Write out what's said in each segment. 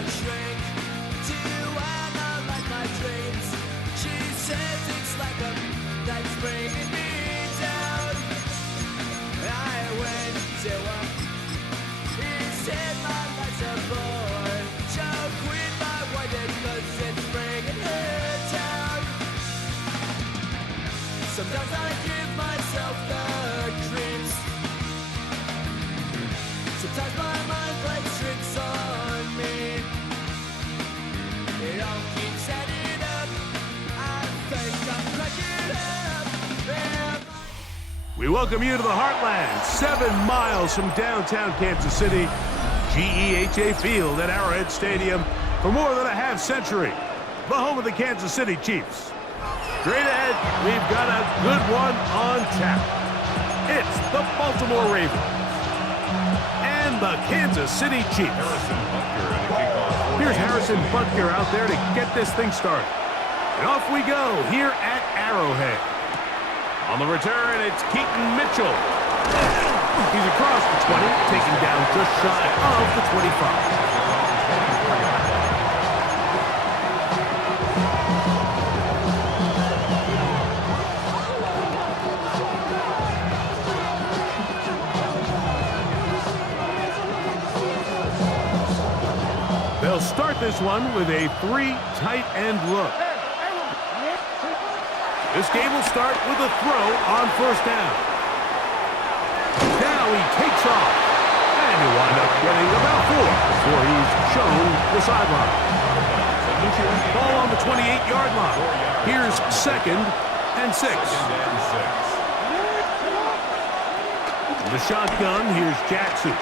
a shrink to analyze my dreams. She says it's like a that's bringing me down. I went to her. He said my life's a bore. She'll quit my wedding 'cause it's bringing her down. Sometimes I give myself the creeps. Sometimes my mind plays tricks on me. It all keeps adding up. I think I'm cracking up. We welcome you to the Heartland, 7 miles from downtown Kansas City, GEHA Field at Arrowhead Stadium for more than a half century, the home of the Kansas City Chiefs. Straight ahead, we've got a good one on tap. It's the Baltimore Ravens and the Kansas City Chiefs. Here's Harrison Butker out there to get this thing started. And off we go here at Arrowhead. On the return, it's Keaton Mitchell. He's across the 20, taken down just shy of the 25. They'll start this one with a 3 tight end look. This game will start with a throw on first down. Now he takes off. And he'll wind up getting about 4 before he's shown the sideline. Ball on the 28-yard line. Here's 2nd and 6. In the shotgun, here's Jackson.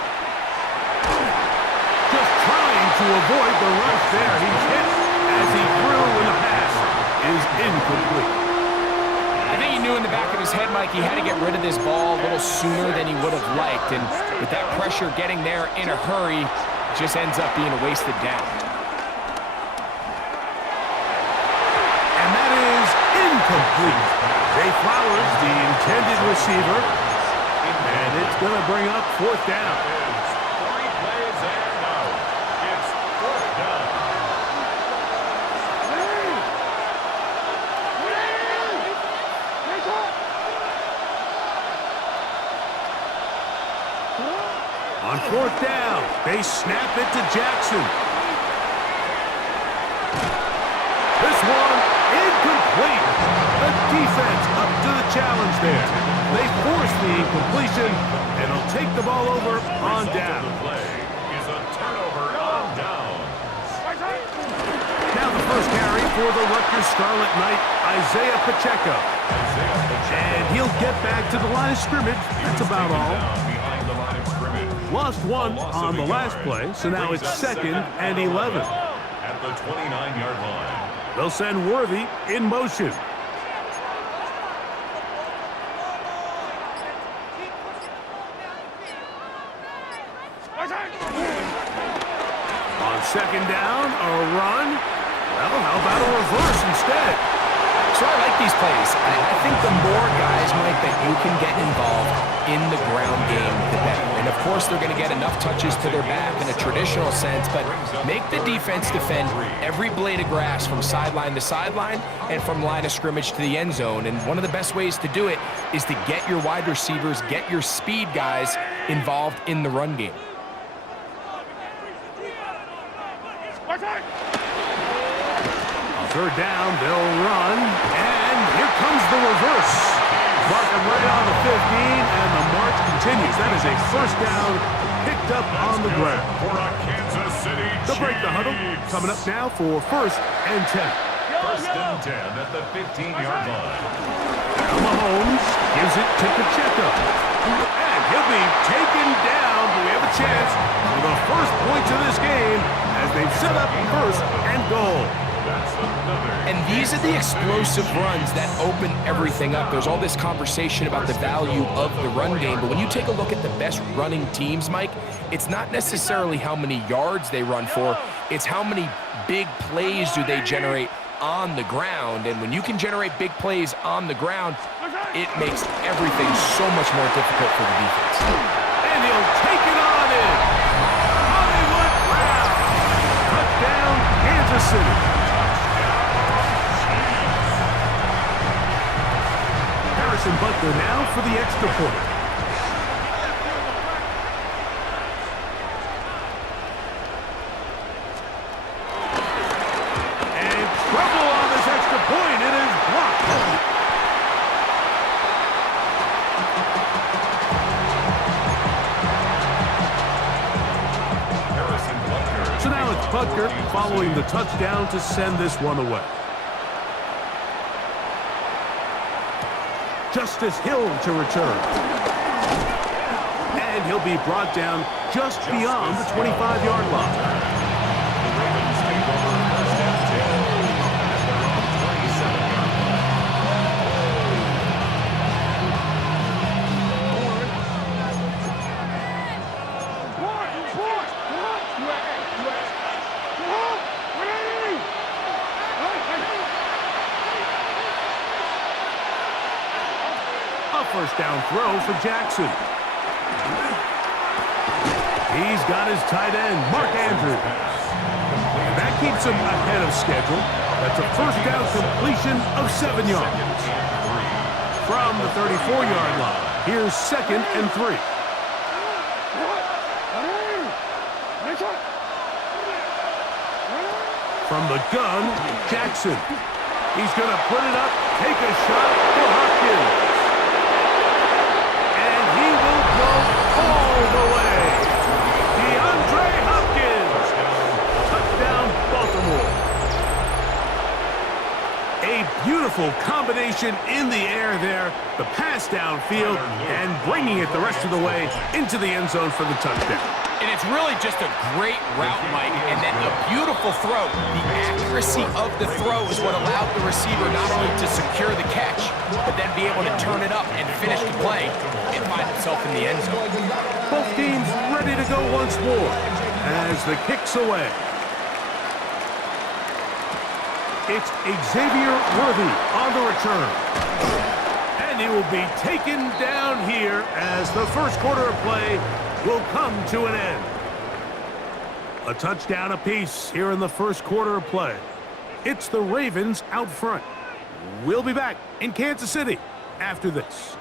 Just trying to avoid the rush there. He's hit as he threw when the pass is incomplete. I think he knew in the back of his head, Mike, he had to get rid of this ball a little sooner than he would have liked. And with that pressure getting there in a hurry, it just ends up being a wasted down. And that is incomplete. Zay Flowers, the intended receiver. And it's going to bring up 4th down. On 4th down, they snap it to Jackson. This one, incomplete. The defense up to the challenge there. They force the incompletion, and they'll take the ball over on down. Now the first carry for the Rutgers Scarlet Knight, Isaiah Pacheco. And he'll get back to the line of scrimmage. That's about all. Lost 1 on the last play, so now it's 2nd and 11. At the 29-yard line. They'll send Worthy in motion. On 2nd down, a run. Well, how about a reverse instead? So I like these plays. I think the more guys, Mike, that you can get involved in the ground game, the better. And, of course, they're going to get enough touches to their back in a traditional sense, but make the defense defend every blade of grass from sideline to sideline and from line of scrimmage to the end zone. And one of the best ways to do it is to get your wide receivers, get your speed guys involved in the run game. Third down, they'll run, and here comes the reverse. Marking right on the 15, and the march continues. That is a first down picked up on the ground. For a Kansas City They'll break the huddle. Coming up now for 1st and 10. 1st and 10 at the 15-yard line. Now Mahomes gives it to Pacheco. And he'll be taken down, but we have a chance for the first points of this game as they've set up 1st and goal. And these are the explosive runs that open everything up. There's all this conversation about the value of the run game, but when you take a look at the best running teams, Mike, it's not necessarily how many yards they run for, it's how many big plays do they generate on the ground. And when you can generate big plays on the ground, it makes everything so much more difficult for the defense. And he'll take it on in. Hollywood Brown. So now for the extra point. And trouble on this extra point. It is blocked. So now it's Butker following the touchdown to send this one away. Justice Hill to return. And he'll be brought down just beyond the 25-yard line. First down throw for Jackson. He's got his tight end, Mark Andrews. And that keeps him ahead of schedule. That's a first down completion of 7 yards. From the 34-yard line, here's 2nd and 3. From the gun, Jackson. He's going to put it up, take a shot for Hopkins. All the way. DeAndre Hopkins. Touchdown, Baltimore. A beautiful combination in the air there. The pass downfield and bringing it the rest of the way into the end zone for the touchdown. And it's really just a great route, Mike, and then a beautiful throw. The accuracy of the throw is what allowed the receiver not only to secure the catch, but then be able to turn it up and finish the play and find himself in the end zone. Both teams ready to go once more as the kick's away. It's Xavier Worthy on the return. And he will be taken down here as the first quarter of play will come to an end. A touchdown apiece here in the first quarter of play. It's the Ravens out front. We'll be back in Kansas City after this.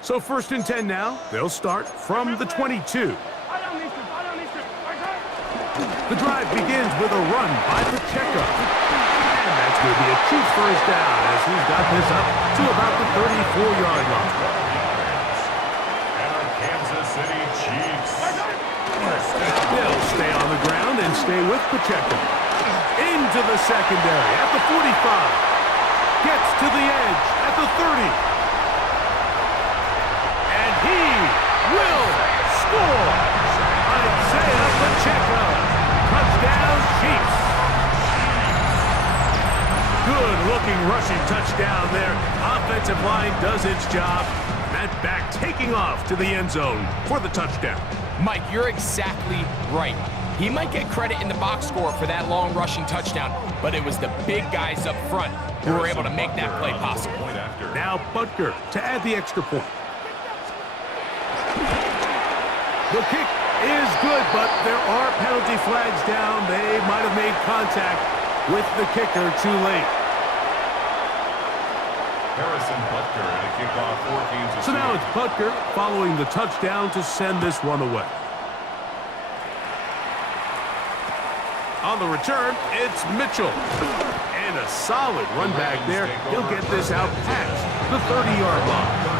So 1st and 10 now. They'll start from the 22. The drive begins with a run by Pacheco. And that's going to be a true first down as he's got this up to about the 34-yard line. And our Kansas City Chiefs. They'll stay on the ground and stay with Pacheco. Into the secondary at the 45. Gets to the edge at the 30. And he will score. Isaiah Pacheco. Touchdown, Chiefs. Good-looking rushing touchdown there. Offensive line does its job. That back taking off to the end zone for the touchdown. Mike, you're exactly right. He might get credit in the box score for that long rushing touchdown, but it was the big guys up front who were able to make that play possible. Now Butker to add the extra point. The kick is good, but there are penalty flags down. They might have made contact with the kicker too late. Harrison Butker and a kickoff 14-0. So now it's Butker following the touchdown to send this one away. On the return, it's Mitchell. And a solid run back there. He'll get this out past the 30-yard line.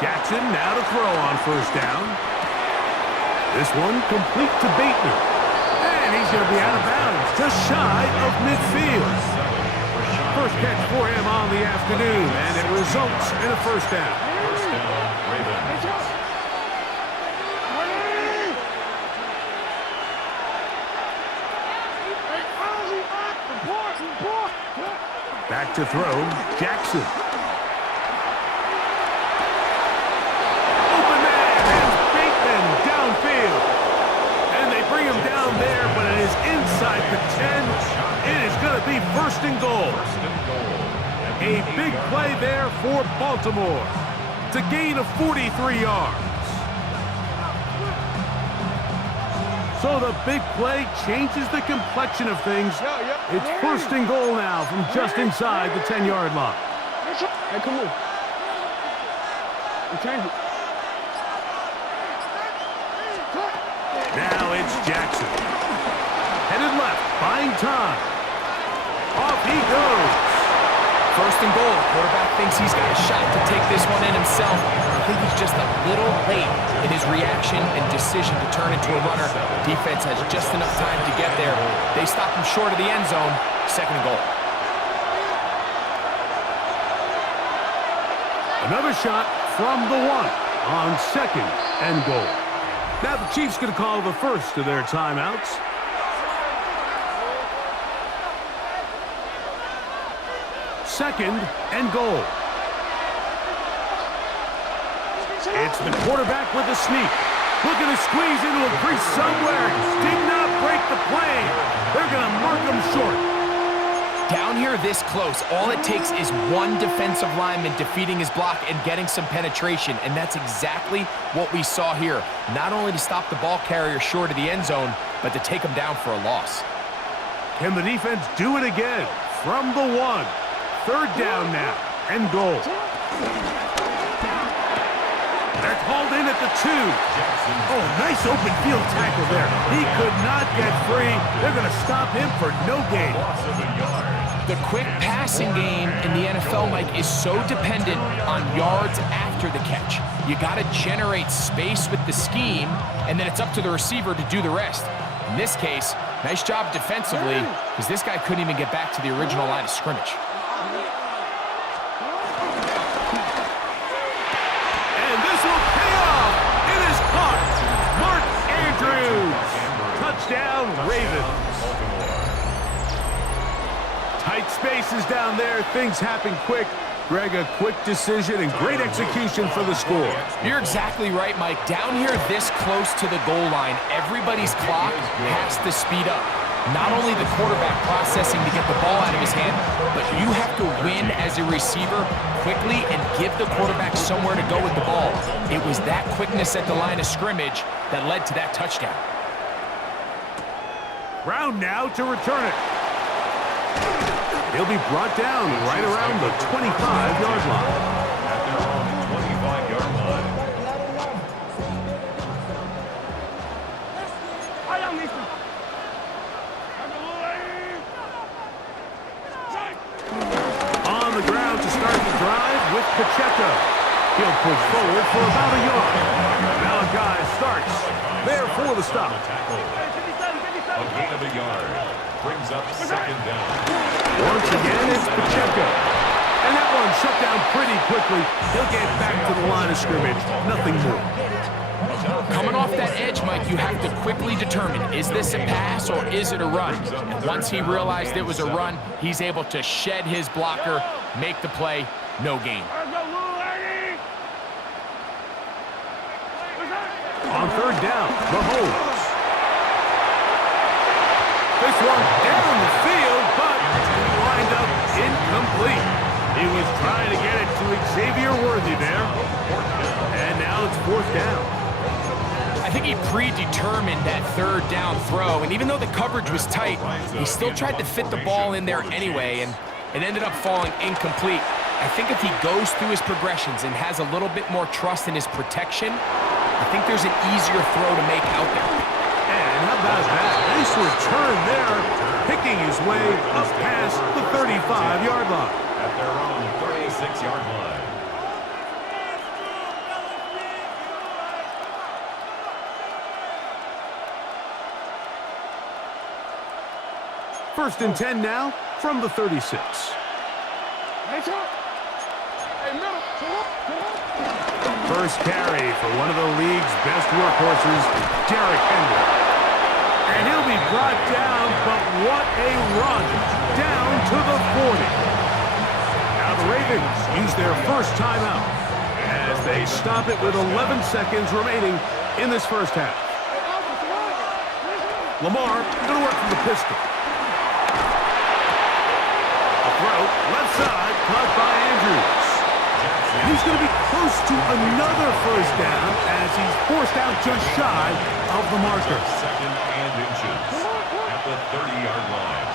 Jackson now to throw on first down. This one complete to Bateman. And he's going to be out of bounds, just shy of midfield. First catch for him on the afternoon, and it results in a first down. First down, Ravens. Back to throw, Jackson. and goal. A big play there for Baltimore to gain of 43 yards. So the big play changes the complexion of things. It's first and goal now from just inside the 10-yard line. Hey, come on. Change it. Now it's Jackson. Headed left, buying time. Off he goes. First and goal. Quarterback thinks he's got a shot to take this one in himself. I think he's just a little late in his reaction and decision to turn into a runner. Defense has just enough time to get there. They stop him short of the end zone. Second and goal. Another shot from the 1 on second and goal. Now the Chiefs going to call the first of their timeouts. Second and goal. It's the quarterback with a sneak. Looking to squeeze into a crease somewhere. Did not break the plane. They're going to mark him short. Down here this close, all it takes is one defensive lineman defeating his block and getting some penetration, and that's exactly what we saw here. Not only to stop the ball carrier short of the end zone, but to take him down for a loss. Can the defense do it again? From the 1. Third down now, and goal. They're called in at the 2. Oh, nice open field tackle there. He could not get free. They're going to stop him for no gain. The quick passing game in the NFL, Mike, is so dependent on yards after the catch. You got to generate space with the scheme, and then it's up to the receiver to do the rest. In this case, nice job defensively, because this guy couldn't even get back to the original line of scrimmage. Touchdown, Ravens. Tight spaces down there. Things happen quick. Greg, a quick decision and great execution for the score. You're exactly right, Mike. Down here this close to the goal line, everybody's clock has to speed up. Not only the quarterback processing to get the ball out of his hand, but you have to win as a receiver quickly and give the quarterback somewhere to go with the ball. It was that quickness at the line of scrimmage that led to that touchdown. Brown now to return it. He'll be brought down right around the 25-yard line. At their own 25-yard line. On the ground to start the drive with Pacheco. He'll push forward for about a yard. Malachi starts there for the stop. A gain of a yard. Brings up second down. Once again, it's Pacheco. And that one shut down pretty quickly. He'll get back to the line of scrimmage. Nothing more. Coming off that edge, Mike, you have to quickly determine, is this a pass or is it a run? And once he realized it was a run, he's able to shed his blocker, make the play, no gain. On third down, Mahomes. This one down the field, but lined up incomplete. He was trying to get it to Xavier Worthy there. And now it's fourth down. I think he predetermined that third down throw, and even though the coverage was tight, he still tried to fit the ball in there anyway, and it ended up falling incomplete. I think if he goes through his progressions and has a little bit more trust in his protection, I think there's an easier throw to make out there. And how about that? Nice return there, picking his way up past the 35-yard line. At their own 36-yard line. First and 10 now from the 36. First carry for one of the league's best workhorses, Derrick Henry. And he'll be brought down, but what a run down to the 40. Now the Ravens use their first timeout as they stop it with 11 seconds remaining in this first half. Lamar going to work from the pistol. outside, caught by Andrews. And he's going to be close to another first down as he's forced out just shy of the marker. Second and inches at the 30-yard line.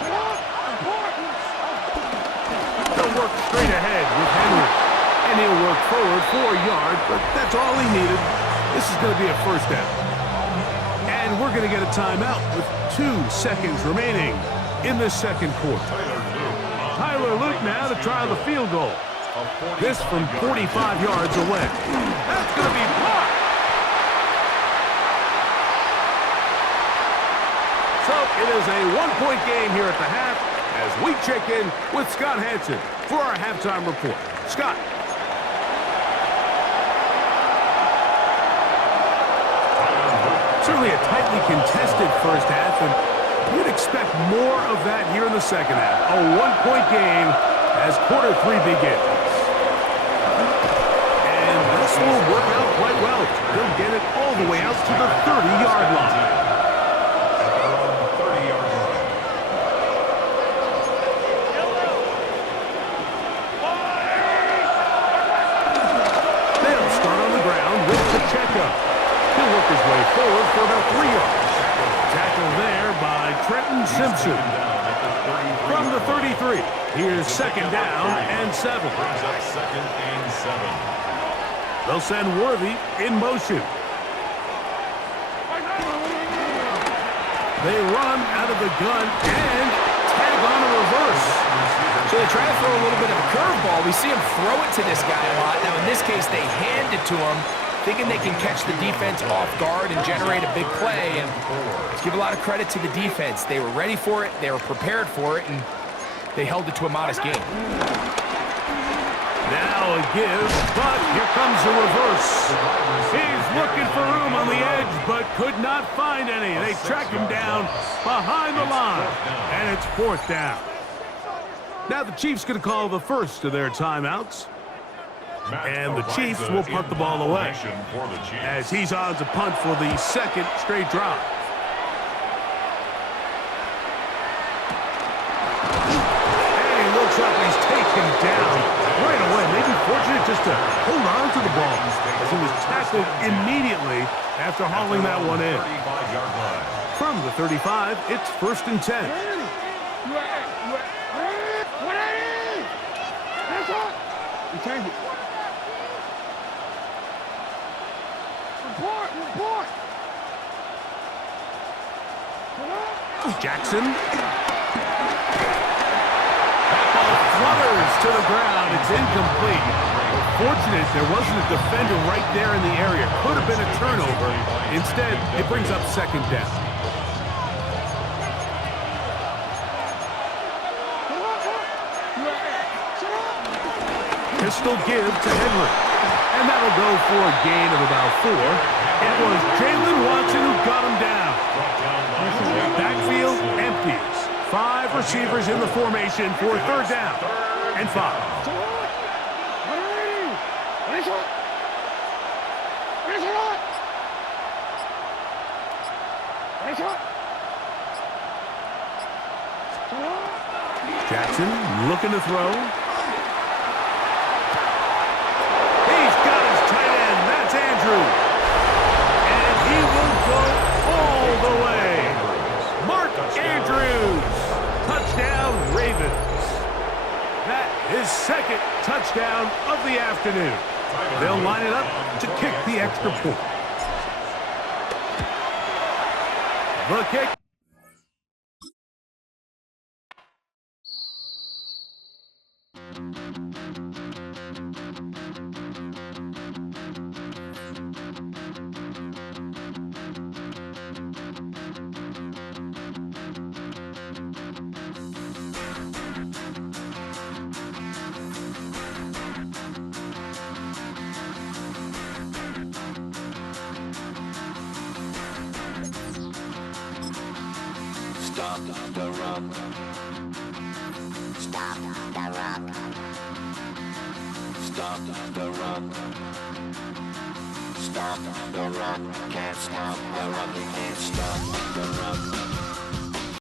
They'll work straight ahead with Henry. And he'll work forward 4 yards, but that's all he needed. This is going to be a first down. And we're going to get a timeout with 2 seconds remaining in the second quarter. Tyler Luke now to try the field goal. This from 45 yards away. That's going to be blocked. So it is a 1-point game here at the half as we check in with Scott Hansen for our halftime report. Scott. Certainly a tightly contested first half, and you'd expect more of that here in the second half. A 1-point game as quarter 3 begins. And this will work out quite well. They'll get it all the way out to the 30-yard line. At their own 30-yard line. They'll start on the ground with Pacheco. He'll work his way forward for about 3 yards. Tackle there by Trenton Simpson. From the 33, here's second down and 7. Brings up second and 7. They'll send Worthy in motion. They run out of the gun and tag on a reverse. So they try to throw a little bit of a curveball. We see him throw it to this guy a lot. Now, in this case, they hand it to him, thinking they can catch the defense off guard and generate a big play. And let's give a lot of credit to the defense. They were ready for it, they were prepared for it, and they held it to a modest game. Now a give, but here comes the reverse. He's looking for room on the edge, but could not find any. They track him down behind the line, and it's 4th down. Now the Chiefs going to call the first of their timeouts. And the Chiefs will punt the ball away as he's on to punt for the second straight drive. And he looks like he's taken down right away. Maybe fortunate just to hold on to the ball as he was tackled immediately after hauling that one in. From the 35, it's 1st and 10. Jackson. That ball flutters to the ground. It's incomplete. Fortunate there wasn't a defender right there in the area. Could have been a turnover. Instead, it brings up second down. Pistol give to Henry. And that'll go for a gain of about 4. It was Jalen Watson who got him down. Backfield empties. 5 receivers in the formation for 3rd down and 5. Jackson looking to throw. He's got his tight end. That's Andrew. And he will go all the way. Mark Andrews. Touchdown, Ravens. That is 2nd touchdown of the afternoon. They'll line it up to kick the extra point. The kick. Stop the run. Stop the run. Stop the run. Stop the run. Can't stop the run. You can't stop the run.